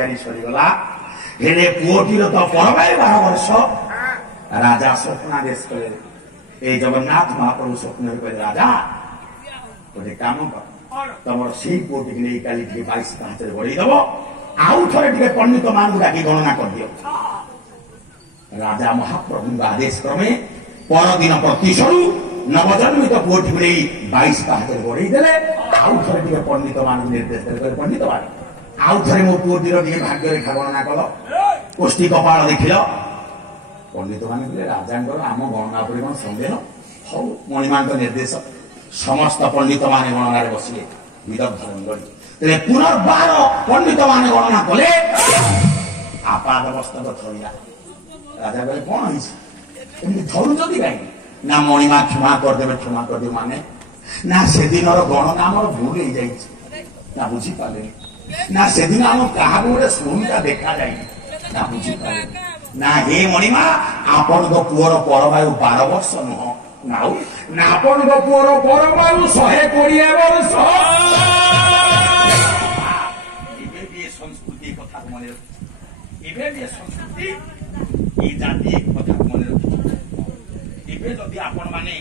ତିଆରି ସରିଗଲା ହେଲେ ପୁଅଟିର ତ ପରବାୟ 12 ବର୍ଷ। ରାଜା ସ୍ୱପ୍ନାଦେଶ କଲେ, এই জগন্নাথ মহাপ্রভু স্বপ্নের করে রাজা গোটে কাম কর, তোমার সেই পুଅটিকে নেই কালি ଟିକେ 22 ପାହାଚରେ ବଢେଇ ଦବ, ଆଉ ଥରେ ଟିକେ ପଣ୍ଡିତ ମାନଙ୍କୁ ଡାକି ଗଣନା କରିଦିଅ। ରାଜା ମହାପ୍ରଭୁଙ୍କ ଆଦେଶ କ୍ରମେ ପରଦିନ ପ୍ରତିଶରୁ ନବଜନ୍ମିତ ପୁଅଟିକୁ ନେଇ 22 ପାହାଚରେ ବଢେଇ ଦେଲେ। ଆଉ ଥରେ ଟିକେ ପଣ୍ଡିତ ମାନଙ୍କୁ ନିର୍ଦ୍ଦେଶ ଦେଲେ, ପଣ୍ଡିତ ମାନେ ଆଉ ଥରେ ମୋ ପୁଅଟିର ଟିକେ ଭାଗ୍ୟରେଖା ଗଣନା କଲ, କୋଷ୍ଠୀ କପାଳ ଦେଖିଲ। ପଣ୍ଡିତ ମାନେ କହିଲେ, ରାଜାଙ୍କର ଆମ ଗଣନା ଉପରେ କଣ ସନ୍ଦେହ? ହଉ, ମଣିମାଙ୍କ ନିର୍ଦ୍ଦେଶ। ସମସ୍ତ ପଣ୍ଡିତ ମାନେ ଗଣନାରେ ବସିଲେ, ବିଦଗ୍ଧ ରଙ୍ଗଳି। ତେବେ ପୁନର୍ବାର ପଣ୍ଡିତ ମାନେ ଗଣନା କଲେ, ଆପାଦ ମସ୍ତକ ଥରିଲା। ରାଜା କହିଲେ, କଣ ହେଇଛି ଏମିତି ଥରୁଛନ୍ତି କାହିଁକି? ନା ମଣିମା କ୍ଷମା କରିଦେବେ, କ୍ଷମା କରିଦେବେ ମାନେ ନା ସେଦିନର ଗଣନା ଆମର ଭୁଲ ହେଇଯାଇଛି। ନା ବୁଝିପାରିଲେନି? ନା ସେଦିନ ଆମ କାହାକୁ ଗୋଟେ ଶୁଣିଟା ଦେଖାଯାଇନି। ନା ବୁଝିପାରିଲେନି? ନା ହେ ମଣିମା, ଆପଣଙ୍କ ପୁଅର ପରବାୟୁ 12 ବର୍ଷ ନୁହଁ, ନା ଆପଣଙ୍କ ପୁଅର ପରବାୟୁ 120 ବର୍ଷ। ଏବେ ବି ସଂସ୍କୃତି କଥା ମନେ ରଖି, ଏବେ ବି ସଂସ୍କୃତି এই জাতি কথা মনে রখি। ଏବେ ଯଦି ଆପଣ ମାନେ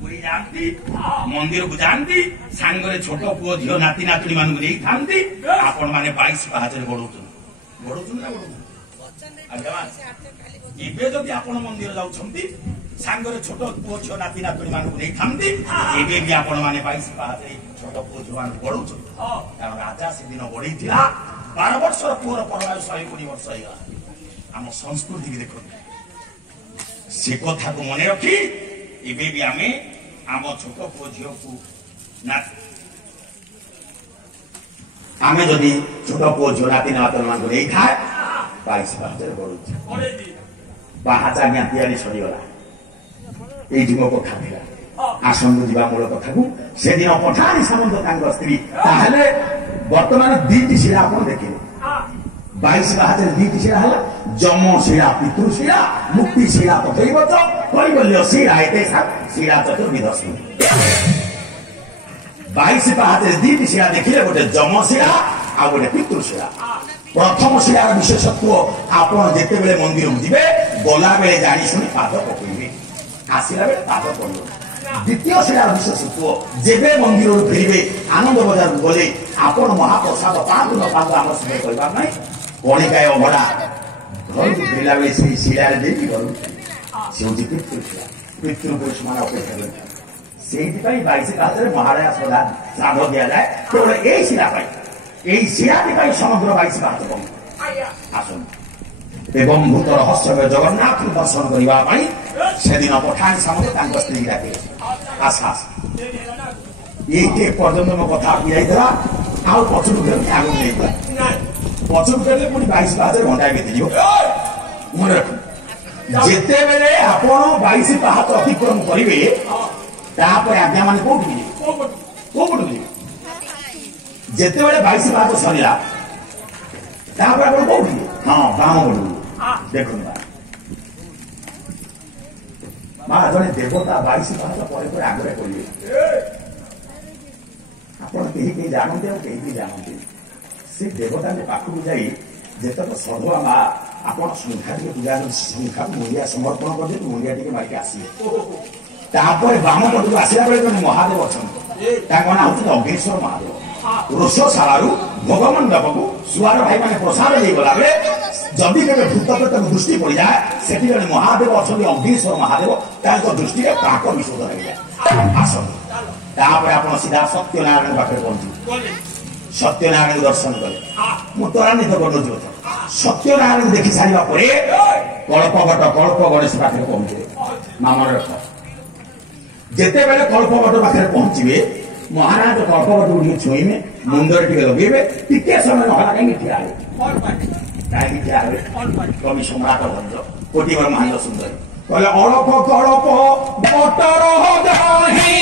ପୁରୀ ଯାଆନ୍ତି, ମନ୍ଦିରକୁ ଯାଆନ୍ତି, ସାଙ୍ଗରେ ଛୋଟ ପୁଅ ଝିଅ ନାତି ନାତୁଣୀ ମାନଙ୍କୁ ନେଇଥାନ୍ତି, ଆପଣ ମାନେ 22 ପାହାଚରେ ବଢଉଛନ୍ତି ନା ବଢଉଛନ୍ତି? ଏବେ ଯଦି ଆପଣ ମନ୍ଦିର ଯାଉଛନ୍ତି, ସାଙ୍ଗରେ ଛୋଟ ପୁଅ ଝିଅ ନାତି ନାତୁଣୀ ମାନଙ୍କୁ ନେଇଥାନ୍ତି, ଏବେ ବି ଆପଣ ମାନେ 22 ପାହାଚରେ ଛୋଟ ପୁଅ ଝିଅ ମାନଙ୍କୁ ବଢଉଛନ୍ତି। କାରଣ ରାଜା ସେଦିନ ବଢେଇଥିଲା 12 ବର୍ଷର ପୁଅର ପରବାୟୁ 120 ବର୍ଷ ହେଇଗଲା। ଆମ ସଂସ୍କୃତିକି ଦେଖନ୍ତୁ, ସେ କଥାକୁ ମନେ ରଖି ଏବେ ବି ଆମେ ଆମ ଛୋଟ ପୁଅ ଝିଅକୁ ଆମେ ଯଦି ଛୋଟ ପୁଅ ଝିଅ ନାତି ନାତୁଣୀମାନଙ୍କୁ ନେଇଥାଏ 22 ପାହାଚରେ ବଢୁଛି। ପାହାଚ ଆଜ୍ଞା ତିଆରି ସରିଗଲା। ଏଇଠି ମୋ କଥା ଥିଲା, ଆସନ୍ତୁ ଯିବା ମୂଳ କଥାକୁ। ସେଦିନ ପଠାଣି ସାମନ୍ତ ତାଙ୍କ ସ୍ତ୍ରୀ, ତାହେଲେ ବର୍ତ୍ତମାନ 2ଟି ଶିଳା ଆପଣ ଦେଖିଲେ। 22 ପାହାଚରେ 2ଟି ଶିଳା ହେଲା, ଯମ ଶିଳା ପିତୃ ଶିଳା, ମୁକ୍ତି ଶିଳା ତଥୈବଚ କୈବଲ୍ୟ ଶିଳା ଏତେ ଶିଳା ଚତୁର୍ବିଧ ସ୍ମୃତି। 22 ପାହାଚରେ 2ଟି ଶିଳା ଦେଖିଲେ, ଗୋଟେ ଯମ ଶିଳା ଆଉ ଗୋଟେ ପିତୃ ଶିଳା। ପ୍ରଥମ ଶିଳାର ବିଶେଷତ୍ୱ, ଆପଣ ଯେତେବେଳେ ମନ୍ଦିରକୁ ଯିବେ, ଗଲାବେଳେ ଜାଣି ଶୁଣି ପାଦ ପକେଇବେ, ଆସିଲା ବେଳେ ପାଦ ପଡ଼ିବେ। ଦ୍ୱିତୀୟ ଶିଳାର ବିଶେଷତ୍ୱ, ଯେବେ ମନ୍ଦିରରୁ ଫେରିବେ, ଆନନ୍ଦ ବଜାରକୁ ଗଲେ ଆପଣ ମହାପ୍ରସାଦ ପାଆନ୍ତୁ ନ ପାଆନ୍ତୁ ଆମର ସମୟ କରିବାର ନାହିଁ, କଣିକାଏ ଅଭଡ଼ା ଘରକୁ ଫେରିଲା ବେଳେ ସେଇ ଶିଳାରେ ଦେଇକି ଘରକୁ ସେ ହେଉଛି ପିତୃ ଶିଳା। ପିତୃପୁରୁଷ ମାନେ ଅପେକ୍ଷା କରିଥାଏ। ସେଇଥିପାଇଁ 22 ପାହାଚରେ ମହାଳୟା ଶ୍ରାଦ୍ଧ ଦିଆଯାଏ କେବଳ ଏଇ ଶିଳା ପାଇଁ। এই শিଳାଟି ପାଇଁ ସମଗ୍ର 22 ପାହାଚ ବନ୍ଦ। ଆସନ୍ତୁ ଏବଂ ଭୂତ ରହସ୍ୟମୟ ଜଗନ୍ନାଥଙ୍କୁ ଦର୍ଶନ କରିବା ପାଇଁ ସେଦିନ ପଠାଣି ସାମନ୍ତ ତାଙ୍କ ସ୍ତ୍ରୀ ଡାକିଲେ, ଆସ ଆସ। ଏଇଠି ପର୍ଯ୍ୟନ୍ତ ମୋ କଥା ଯାଇଥିଲା, ଆଉ ପଛକୁ ଫେରିକି ଆଗକୁ ନେଇଥିଲା। ପଛକୁ ଫେରିଲେ ପୁଣି 22 ପାହାଚରେ ଘଣ୍ଟାଏ ବିତିଯିବ। ମନେ ରଖନ୍ତୁ, ଯେତେବେଳେ ଆପଣ 22 ପାହାଚ ଅତିକ୍ରମ କରିବେ, ତାପରେ ଆଜ୍ଞା ମାନେ କୋଉଠିକି ଯିବେ? କୋଉ ପଟକୁ ଯିବେ? ଯେତେବେଳେ 22 ପାହାଚ ସରିଲା, ତାପରେ ଆପଣ କୋଉଠି? ହଁ, ବାମ ପଟକୁ ଦେଖନ୍ତୁ। ମା ଜଣେ ଦେବତା 22 ପାହାଚ ପରେ ପରେ ଆଗରେ କରିବେ। ଆପଣ କେହି ଜାଣନ୍ତି ଆଉ କେହି ଜାଣନ୍ତି। ସେ ଦେବତାଙ୍କ ପାଖକୁ ଯାଇ ଯେତେକ ସଧୁଆ ମା ଆପଣ ସଂଖ୍ୟା ଟିକେ ପୂଜା ସଂଖ୍ୟାକୁ ମୁଣ୍ଡିଆ ସମର୍ପଣ କରିଦେବେ, ମୁଣ୍ଡିଆ ଟିକେ ମାରିକି ଆସିବେ। ତାପରେ ବାମ ପଟକୁ ଆସିଲା ବେଳେ ଜଣେ ମହାଦେବ ଅଛନ୍ତି, ତାଙ୍କ ନାଁ ହଉଛନ୍ତି ଅଗ୍ନିଶ୍ୱର ମହାଦେବ। ରୋଷଶାଳାରୁ ଭୋଗ ମଣ୍ଡପକୁ ସୁଆର ଭାଇମାନେ ପ୍ରସାଦ ଦେଇଗଲା ବେଳେ ଯଦି କେବେ ଭୂତ ପ୍ରେତକୁ ଦୃଷ୍ଟି ପଡ଼ିଯାଏ, ସେଠି ଜଣେ ମହାଦେବ ଅଛନ୍ତି ଅଗ୍ନିଶ୍ୱର ମହାଦେବ, ତାଙ୍କ ଦୃଷ୍ଟିରେ ପାକ ବିଶୋଧ ହେଇଯାଏ। ଆସନ୍ତୁ, ତାପରେ ଆପଣ ସିଧା ସତ୍ୟନାରାୟଣ ପାଖରେ ପହଞ୍ଚିବେ। ସତ୍ୟନାରାୟଣଙ୍କୁ ଦର୍ଶନ କଲେ, ମୁଁ ତ୍ୱରାନ୍ୱିତ କରୁଛି କଥା। ସତ୍ୟନାରାୟଣଙ୍କୁ ଦେଖି ସାରିବା ପରେ କଳ୍ପବଟ କଳ୍ପ ଗଣେଶ ପାଖରେ ପହଞ୍ଚିବେ। ମାମର ରଥ ଯେତେବେଳେ କଳ୍ପବଟ ପାଖରେ ପହଞ୍ଚିବେ, ମହାରାଜ କଳ୍ପବଟକୁ ଟିକେ ଛୁଇଁବେ, ମୁଣ୍ଡରେ ଟିକେ ଲଗେଇବେ, ଟିକେ ସମୟ ନହେଲା କାହିଁକି ଠିଆ ହେବେ? କାହିଁକି ଠିଆ ହେବେ? କବି ସମ୍ରାଟ ଭଞ୍ଜ କୋଟିବର ମହାନ ସୁନ୍ଦରୀ କହିଲେ, ଅଳପ କଳପ ବଟର ଯାହି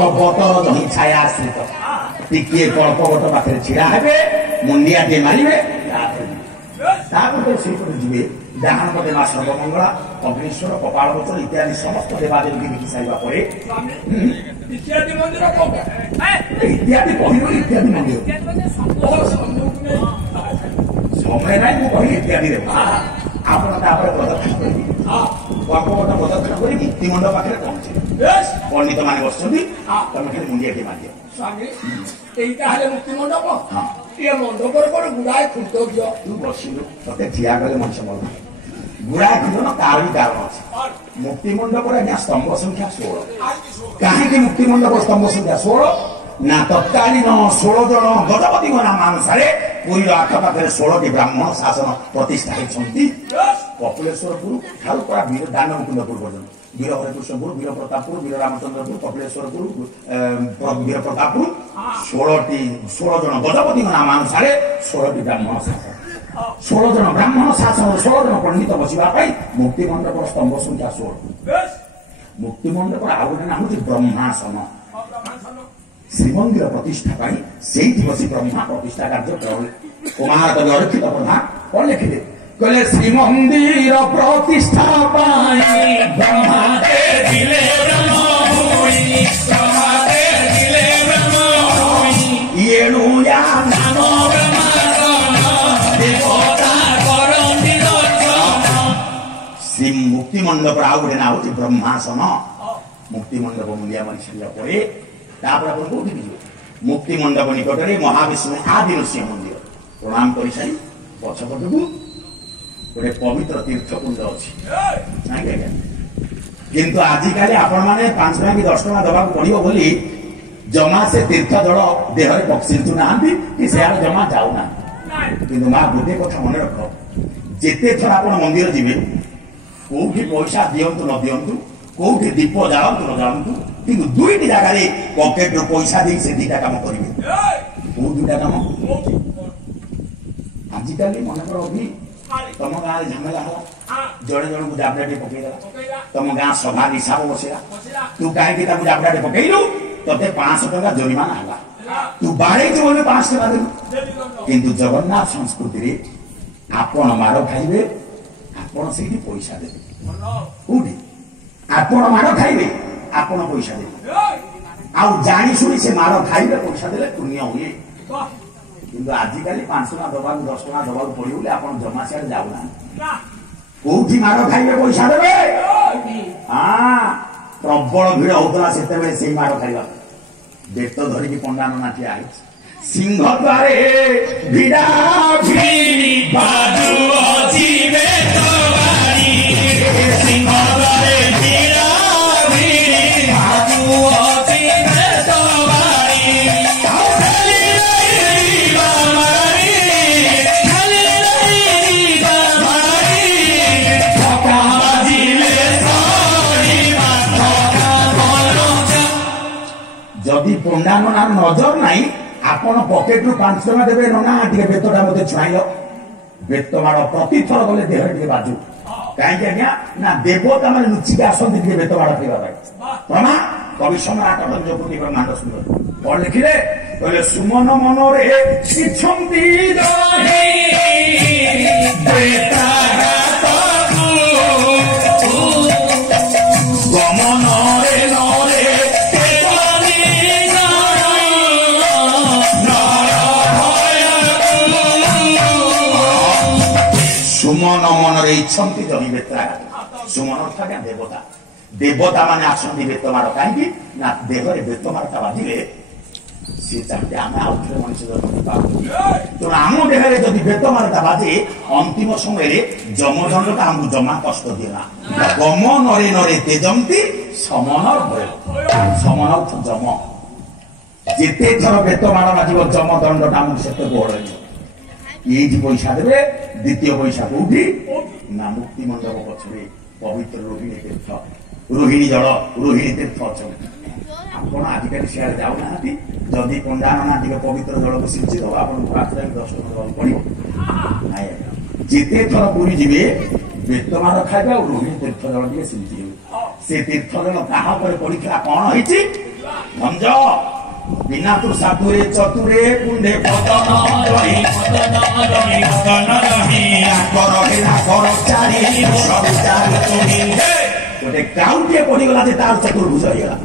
କଳ୍ପବତର ଜହିଁ ଛାୟା ଆଶ୍ରିତ ଟିକିଏ କଳ୍ପବତ ପାଖରେ ଛିଡା ହେବେ ମୁଣ୍ଡିଆଟିଏ ମାରିବେ ତାପରେ ସେଇପଟେ ଯିବେ ଡାହାଣ ପଟେ ମା ସର୍ବମଙ୍ଗଳା ଅଗ୍ନିଶ୍ୱର କପାଳବଚନ ଇତ୍ୟାଦି ସମସ୍ତ ଦେବାଦେବୀକି ଦେଖି ସାରିବା ପରେ ଇତ୍ୟାଦି ମନ୍ଦିର ଇତ୍ୟାଦି କହିବ ଇତ୍ୟାଦି ମନ୍ଦିର ସମୟ ନାହିଁ ମୁଁ କହିଲି ଇତ୍ୟାଦିରେ ଆପଣ ତାପରେ ପ୍ରଦକ୍ଷିଣ କରିବି କଳ୍ପବତ ପ୍ରଦକ୍ଷିଣ କରି ମୁକ୍ତିମଣ୍ଡ ପାଖରେ ପହଞ୍ଚିବେ ପଣ୍ଡିତ ମାନେ ବସିଛନ୍ତି ତମେ ଖାଲି ମୁଣ୍ଡିଆଟିଏ ମାରିଦିଅ ସ୍ୱାମୀ ଏଇଟା ହେଲେ ମୁକ୍ତି ମଣ୍ଡପ ଏ ମଣ୍ଡପରେ କଣ ଗୁଡାଏ ଖୁଣ୍ଟ ଦିଅ ତୁ ବସିଲୁ ତତେ ଠିଆ କଲେ ମଣିଷ ମର ଗୁଡାଏ ଖୁଣ୍ଟ ତାର ବି କାରଣ ଅଛି ମୁକ୍ତିମଣ୍ଡପରେ ଆଜ୍ଞା ସ୍ତମ୍ଭ ସଂଖ୍ୟା 16 କାହିଁକି ମୁକ୍ତିମଣ୍ଡପ ସ୍ତମ୍ଭ ସଂଖ୍ୟା 16 ନା ତତ୍କାଳୀନ 16 ଜଣ ଗଜପତିଙ୍କ ନାମ ଅନୁସାରେ ପୁରୀର ଆଖପାଖରେ 16ଟି ବ୍ରାହ୍ମଣ ଶାସନ ପ୍ରତିଷ୍ଠା ହୋଇଛନ୍ତି କପିଳେଶ୍ୱରପୁର ଠାରୁ ପୁରା ଦାନମୁକୁନ୍ଦପୁର ପର୍ଯ୍ୟନ୍ତ ବୀର ହରିକୃଷ୍ଣପୁର ବୀର ପ୍ରତାପପୁର ବୀର ରାମଚନ୍ଦ୍ରପୁର କପିଳେଶ୍ୱରପୁର ବୀର ପ୍ରତାପପୁର 16 ଜଣ ଗଜପତିଙ୍କ ନାମ ଅନୁସାରେ 16ଟି ବ୍ରାହ୍ମଣ ଶାସନ 16 ଜଣ ବ୍ରାହ୍ମଣ ଶାସନ 16 ଜଣ ପଣ୍ଡିତ ବସିବା ପାଇଁ ମୁକ୍ତିମଣ୍ଡପର ସ୍ତମ୍ଭ ସଂଖ୍ୟା 16 ମୁକ୍ତିମଣ୍ଡପର ଆଉ ଗୋଟେ ନାମ ହେଉଛି ବ୍ରହ୍ମାସନ ଶ୍ରୀମନ୍ଦିର ପ୍ରତିଷ୍ଠା ପାଇଁ ସେଇଠି ବସି ବ୍ରହ୍ମା ପ୍ରତିଷ୍ଠା କାର୍ଯ୍ୟ କୁମାର କବି ଅରକ୍ଷିତ ପ୍ରଧାନ କଣ ଲେଖିଲେ କହିଲେ ଶ୍ରୀମନ୍ଦିର ପ୍ରତିଷ୍ଠା ପାଇଁ ବ୍ରହ୍ମା ଶ୍ରୀ ମୁକ୍ତିମଣ୍ଡପର ଆଉ ଗୋଟେ ନାଁ ହଉଛି ବ୍ରହ୍ମାସନ ମୁକ୍ତିମଣ୍ଡପ ମୁଣ୍ଡିଆ ମାରି ସାରିବା ପରେ ତାପରେ ଆପଣ କୋଉଠିକି ଯିବେ ମୁକ୍ତିମଣ୍ଡପ ନିକଟରେ ମହାବିଷ୍ଣୁ ଆଦି ନୃସିଂହ ମନ୍ଦିର ପ୍ରଣାମ କରିସାରି ପଛପଟକୁ ଗୋଟେ ପବିତ୍ର ତୀର୍ଥକୁଣ୍ଡ ଅଛି ଆଜ୍ଞା କିନ୍ତୁ ଆଜିକାଲି ଆପଣମାନେ 5 ଟଙ୍କା କି 10 ଟଙ୍କା ଦେବାକୁ ପଡିବ ବୋଲି ଜମା ସେ ତୀର୍ଥ ଜଳ ଦେହରେ ପଶିନ୍ତୁ ନାହାନ୍ତି କି ସେଆଡେ ଜମା ଯାଉନାହାନ୍ତି କିନ୍ତୁ ମା ଗୋଟିଏ କଥା ମନେ ରଖ ଯେତେ ଥର ଆପଣ ମନ୍ଦିର ଯିବେ କୋଉଠି ପଇସା ଦିଅନ୍ତୁ ନ ଦିଅନ୍ତୁ କୋଉଠି ଦୀପ ଜାଳନ୍ତୁ ନ ଜାଳନ୍ତୁ କିନ୍ତୁ 2ଟି ଜାଗାରେ ପକେଟରୁ ପଇସା ଦେଇ ସେ 2ଟା କାମ କରିବେ କୋଉ 2ଟା କାମ ଆଜିକାଲି ମନେକର ଅଭି ତମ ଗାଁରେ ଝାମେଲା ହେଲା ଜଣେ ଜଣଙ୍କୁ ଜାବଡାଟେ ପକେଇଦେଲା ତମ ଗାଁ ସଭା ହିସାବ ବସିଲା ତୁ କାହିଁକି ତାକୁ ଜାବଡାଟେ ପକେଇଲୁ ତତେ 500 ଟଙ୍କା ଜରିମାନା ହେଲା ତୁ ବାଡ଼େଇଛୁ ବୋଲି 500 ଟଙ୍କା ଦେଲୁ କିନ୍ତୁ ଜଗନ୍ନାଥ ସଂସ୍କୃତିରେ ଆପଣ ମାଡ଼ ଖାଇବେ ଆପଣ ସେଇଠି ପଇସା ଦେବେ କୋଉଠି ଆପଣ ମାଡ଼ ଖାଇବେ ଆପଣ ପଇସା ଦେବେ ଆଉ ଜାଣି ଶୁଣି ସେ ମାଡ଼ ଖାଇବେ ପଇସା ଦେଲେ ପୁଣ୍ୟ ହୁଏ କିନ୍ତୁ ଆଜିକାଲି 5 ଟଙ୍କା ଦବାକୁ 10 ଟଙ୍କା ଦବାକୁ ପଡିବ ବୋଲି ଆପଣ ଜମା ସିଆଡେ ଯାଉନାହାନ୍ତି କୋଉଠି ମାଡ଼ ଖାଇବେ ପଇସା ଦେବେ ପ୍ରବଳ ଭିଡ ହଉଥିଲା ସେତେବେଳେ ସେଇ ମାଡ଼ ଖାଇବା ବେତ ଧରିକି ପଣ୍ଡା ନନା ଠିଆ ହେଇଛି ସିଂହ ଦ୍ୱାରେ ଭିଡା ଭିଡି ବାଜୁଅଛି ବେତ ବାଡ଼ି ସିଂହ ଦ୍ୱାରେ ଭିଡା ଭିଡି ବାଜୁଅଛି ବେତ ବାଡ଼ି ଯଦି ପଣ୍ଡା ନନାର ନଜର ନାହିଁ ଆପଣ ପକେଟରୁ 5 ଟଙ୍କା ଦେବେ ନନା ଟିକେ ବେତଟା ମତେ ଛୁଆଇଲ ବେତ ମାଡ଼ ପ୍ରତିଥର ଗଲେ ଦେହରେ ଟିକେ ବାଜୁ କାହିଁକି ଆଜ୍ଞା ନା ଦେବତା ମାନେ ଲୁଚିକି ଆସନ୍ତି ଟିକେ ବେତ ମାଡ଼ ଖାଇବା ପାଇଁ ପ୍ରମା କବି ସମ୍ରାଟ ରଞ୍ଜପୁତିଙ୍କର ନାଟ ସୁନ୍ଦର କଣ ଲେଖିଲେ କହିଲେ ସୁମନ ମନରେ ଇଚ୍ଛନ୍ତି ଗମନରେ ନରେ ସୁମନ ମନରେ ଇଚ୍ଛନ୍ତି ଜମି ବେତ୍ରାଘାତ ସୁମନ ଅର୍ଥାତ ଦେବତା ଦେବତା ମାନେ ଆସନ୍ତି ବେତ ମାଡ଼ କାହିଁକି ନା ଦେହରେ ବେତ ମାଡ଼ଟା ବାଜିଲେ ସିଏ ଚାହିଁଲେ ଆମେ ଆଉ ଥରେ ମଣିଷ ତେଣୁ ଆମ ଦେହରେ ଯଦି ବେତ ମାଡ଼ଟା ବାଜେ ଅନ୍ତିମ ସମୟରେ ଯମଦଣ୍ଡଟା ଆମକୁ ଜମା କଷ୍ଟ ଦିଏ ନା ଗମ ନରେ ନରେ ତେଜନ୍ତି ସମନ ଭୟ ସମନ ଯମ ଯେତେ ଥର ବେତ ମାଡ଼ ବାଜିବ ଯମଦଣ୍ଡଟା ଆମକୁ ସେତେ ବଢ଼େଇବ এইটি পয়সা দেবে দ্বিতীয় পয়সা কোটি না মুক্তি মণ্ডপ পছরে পবিত্র রোহিণী তীর্থ রোহিণী জল রোহিণী তীর্থ অଛନ୍ତି ଆପଣ ଆଜିକାଲି ସିଆଡେ ଯାଉନାହାନ୍ତି ଯଦି ପଣ୍ଡା ନନା ଟିକେ ପବିତ୍ର ଜଳକୁ ସିଞ୍ଚି ଦେବ ଆପଣଙ୍କୁ 5 ଟଙ୍କା 10 ଟଙ୍କା ଦେବାକୁ ପଡିବ ଯେତେ ଥର ପୁରୀ ଯିବେ ବେତମାଡ଼ ଖାଇବେ ଆଉ ରୋହିଣୀ ତୀର୍ଥ ଜଳ ଟିକେ ସିଞ୍ଚି ଦେବେ ସେ ତୀର୍ଥ ଜଳ କାହା ଉପରେ ପଡିଥିଲା କଣ ହେଇଛି ଭଞ୍ଜ ବିନା ତୁ ସାଧୁରେ ଚତୁରେ କୁଣ୍ଡେ ପତନ ରହି ଗୋଟେ କାଉଟିଏ ପଡିଗଲା ଯେ ତାର ଚତୁର୍ଭୁଜ ହେଇଗଲା।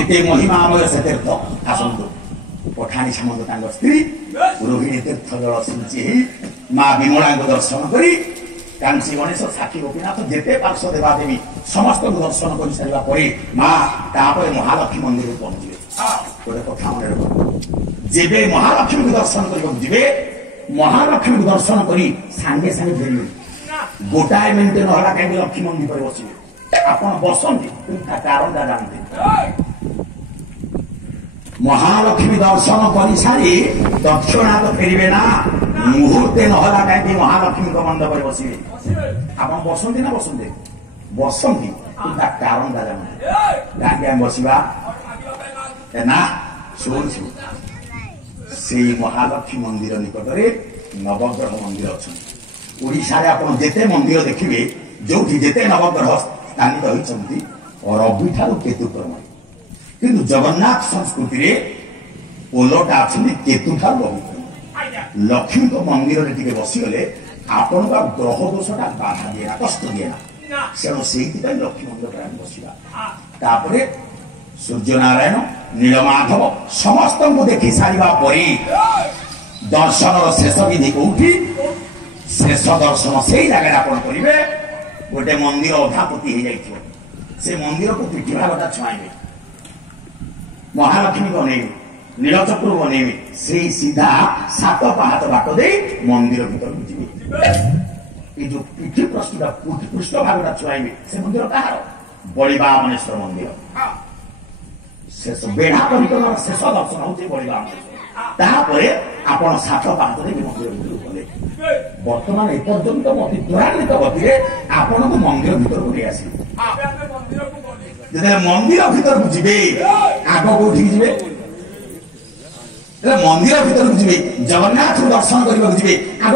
ଏତେ ମହିମାମୟ ସେ ତୀର୍ଥ। ଆସନ୍ତୁ ପଠାଣି ସାମନ୍ତ ତାଙ୍କ ସ୍ତ୍ରୀ ରୋହିଣୀ ତୀର୍ଥ ଜଳ ସିଞ୍ଚି ହେଇ ମା ବିମଳାଙ୍କୁ ଦର୍ଶନ କରି କାଞ୍ଚି ଗଣେଶ ସାକ୍ଷୀ ଗୋପୀନାଥ ଯେତେ ପାର୍ଶ୍ୱ ଦେବା ଦେବୀ ସମସ୍ତଙ୍କୁ ଦର୍ଶନ କରିସାରିବା ପରେ ମା ତାପରେ ମହାଲକ୍ଷ୍ମୀ ମନ୍ଦିରକୁ ପହଞ୍ଚିବେ। ଗୋଟେ କଥା ମନେ ରଖ, ଯେବେ ମହାଲକ୍ଷ୍ମୀଙ୍କୁ ଦର୍ଶନ କରିବାକୁ ଯିବେ ମହାଲକ୍ଷ୍ମୀଙ୍କୁ ଦର୍ଶନ କରି ସାଙ୍ଗେ ସାଙ୍ଗେ ଫେରିବେ। ଗୋଟାଏ ମିନିଟ ନହେଲା କାହିଁକି ଲକ୍ଷ୍ମୀ ମନ୍ଦିରରେ ବସିବେ। ଆପଣ ବସନ୍ତି କିନ୍ତୁ ତା କାରଣଟା ଜାଣନ୍ତି। ମହାଲକ୍ଷ୍ମୀ ଦର୍ଶନ କରିସାରି ଦକ୍ଷିଣାତ ଫେରିବେ ନା, ମୁହୂର୍ତ୍ତେ ନହେଲା କାହିଁକି ମହାଲକ୍ଷ୍ମୀଙ୍କ ମଣ୍ଡପରେ ବସିବେ। ଆପଣ ବସନ୍ତି ନା ବସନ୍ତି? ବସନ୍ତି କିନ୍ତୁ ତା କାରଣଟା ଜାଣନ୍ତି। କାହିଁକି ଆମେ ବସିବା ନା, ଶୁଣୁ ସେଇ ମହାଲକ୍ଷ୍ମୀ ମନ୍ଦିର ନିକଟରେ ନବଗ୍ରହ ମନ୍ଦିର ଅଛନ୍ତି। ଓଡ଼ିଶାରେ ଆପଣ ଯେତେ ମନ୍ଦିର ଦେଖିବେ ଯୋଉଠି ଯେତେ ନବଗ୍ରହ ସ୍ଥାନିତ ହୋଇଛନ୍ତି ରବି ଠାରୁ କେତୁ କ୍ରମରେ, କିନ୍ତୁ ଜଗନ୍ନାଥ ସଂସ୍କୃତିରେ ଓଲଟା ଅଛନ୍ତି କେତୁ ଠାରୁ ରବି କ୍ରମ। ଲକ୍ଷ୍ମୀଙ୍କ ମନ୍ଦିରରେ ଟିକେ ବସିଗଲେ ଆପଣଙ୍କ ଗ୍ରହ ଦୋଷଟା ବାଧା ଦିଏ ନା, କଷ୍ଟ ଦିଏ ନା। ତେଣୁ ସେଇଥିପାଇଁ ଲକ୍ଷ୍ମୀ ମନ୍ଦିରରେ ଆମେ ବସିବା। ତାପରେ ସୂର୍ଯ୍ୟନାରାୟଣ ନୀଳମାଧବ ସମସ୍ତଙ୍କୁ ଦେଖି ସାରିବା ପରେ ଦର୍ଶନର ଶେଷ ବିଧି କୋଉଠି? ଶେଷ ଦର୍ଶନ ସେଇ ଜାଗାରେ ଆପଣ କରିବେ। ଗୋଟେ ମନ୍ଦିର ଅଧା ପୋତି ହେଇଯାଇଥିବ, ସେ ମନ୍ଦିରକୁ ପିଠି ଭାଗଟା ଛୁଆଇବେ, ମହାଲକ୍ଷ୍ମୀକୁ ଅନେଇବେ, ନୀଳଚକ୍ରକୁ ଅନେଇବେ, ସେଇ ସିଧା 7 ପାହାଚ ବାଟ ଦେଇ ମନ୍ଦିର ଭିତରକୁ ଯିବେ। ଏଇ ଯୋଉ ପିଠି ପୃଷ୍ଠ ଭାଗଟା ଛୁଆଇବେ ସେ ମନ୍ଦିର କାହାର? ବଳିବାମନେଶ୍ୱର ମନ୍ଦିର। ଶେଷ ବେଢା ପରିକ୍ରମାର ଶେଷ ଦର୍ଶନ ହଉଛି ବଳିବାମନେଶ୍ୱର। ତାପରେ ଆପଣ 7 ପାହାଚ ଦେଇ ମନ୍ଦିର ଭିତରକୁ ଗଲେ। ବର୍ତ୍ତମାନ ଏପର୍ଯ୍ୟନ୍ତ ଅତି ତ୍ୱରାନ୍ୱିତ ଗତିରେ ଆପଣଙ୍କୁ ମନ୍ଦିର ଭିତରକୁ ନେଇ ଆସିବେ। ଯେତେବେଳେ ମନ୍ଦିର ଭିତରକୁ ଯିବେ ଆଗ କୋଉଠିକି ଯିବେ? ମନ୍ଦିର ଭିତରକୁ ଯିବେ, ଜଗନ୍ନାଥଙ୍କୁ ଦର୍ଶନ କରିବାକୁ ଯିବେ, ଆଗ